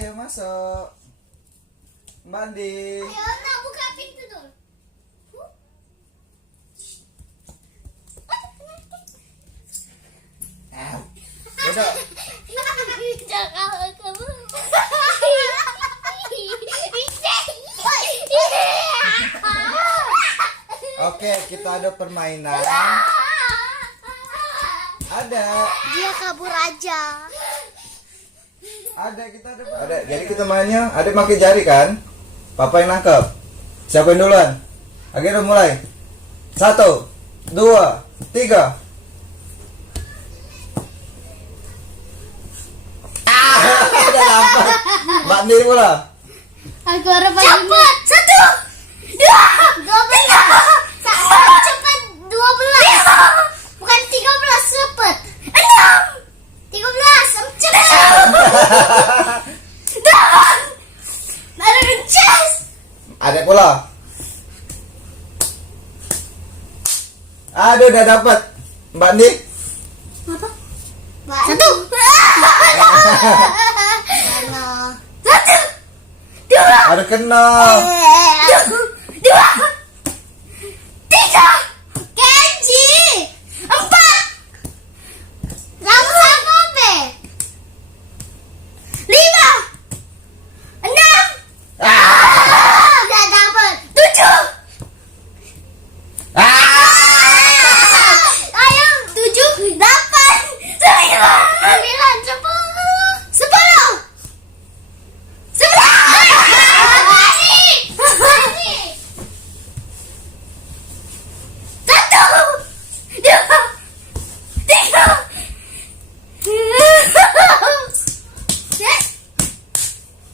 Ayo masuk. Mbak Andi. Ayo, nak buka pintu dulu. Duduk. Jangan kamu. Oke, kita ada permainan. Ada. Dia kabur aja. Ada. Jadi kita mainnya, ada pakai jari kan? Papa yang nangkep. Siapa yang duluan? Akhirnya mulai. 1, 2, 3. Udah dapat. Mbak Andi pula. Aku harap cepat. 1, 2, 12. Cepat 12. Bukan 13, cepat. 6, 13, cepat. Ada rencas. Ada pula. Aduh, udah dapat. Mbak Andi. Apa? 1. 1, 2. Ada kena. 2, 3. Kenji. 4. Sama-sama be. 5, 6. Udah dapat. 7. Ayo 7, 8, 9, 10. 11.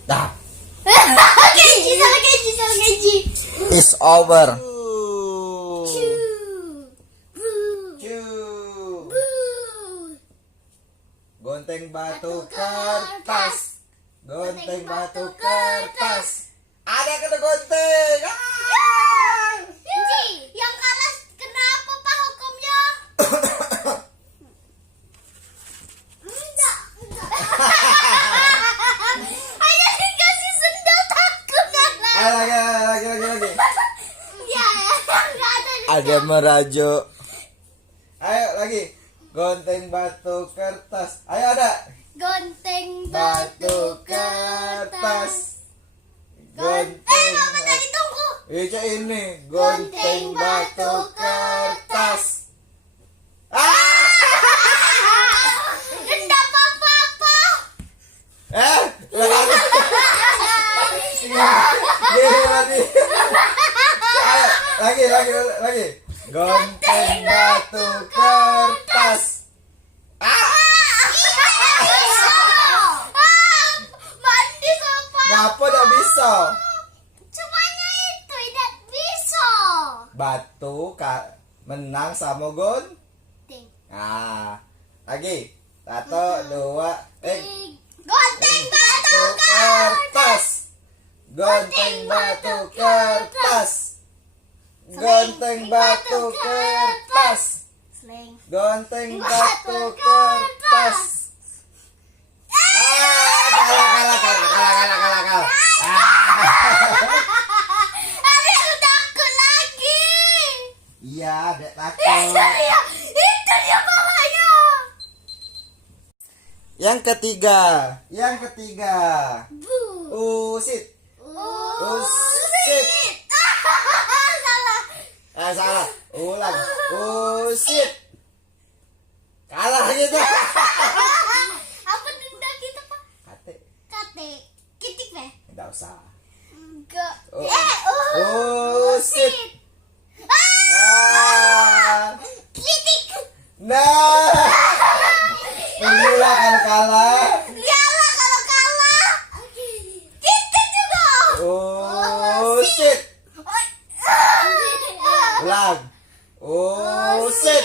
Dah. Kenji. It's over. Gonteng batu kertas. Gonteng batu kertas. Ada yang kena gonteng. Kenji, yang kalah kenapa Pak hukumnya? Enggak. Hanya dikasih sendal takut kalah. Lagi. Ya, enggak ada. Ada merajuk. Ayo lagi. Gonteng batu kertas. Ayo ada. Gonteng Batu kertas. Gonteng. Mama tadi tunggu. Iya ini. Gonteng batu kertas. Enggak apa-apa. Lagi. Gonteng batu kertas. Mandi sopa. Ngapa tidak bisa? Cumanya itu tidak bisa. Batu menang sama gonting. Ting. Lagi. 1, 2, Gonteng batu kertas. Gonteng batu kertas. Gonteng batu kertas. Sling. Gonteng batu kertas. Kalah. Aku takut lagi. Iya, dek takut. Itu dia bawahnya. Yang ketiga. Usit. Salah. Ulang. Usit. Kalah gitu. Apa denda kita, Pak? Kate. Kitik, Pak? Enggak usah. Enggak. Usit. Kitik. Nah. Inilah kalau kalah. Iyalah kalau kalah. Kitik juga. Usit. Ulang. Usit.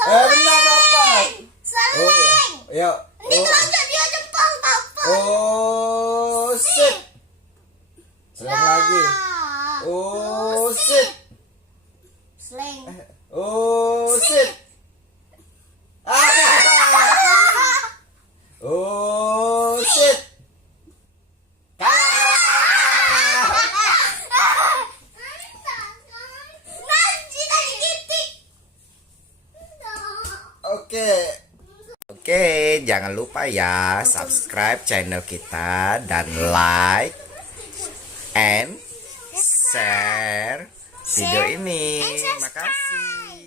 Benar apa? Seleng. Yuk. Ini keranjang dia jempol, Papa. Usit. Seleng lagi. Usit. Seleng. Usit. Usit. Oke, jangan lupa ya subscribe channel kita dan like and share video ini. Makasih.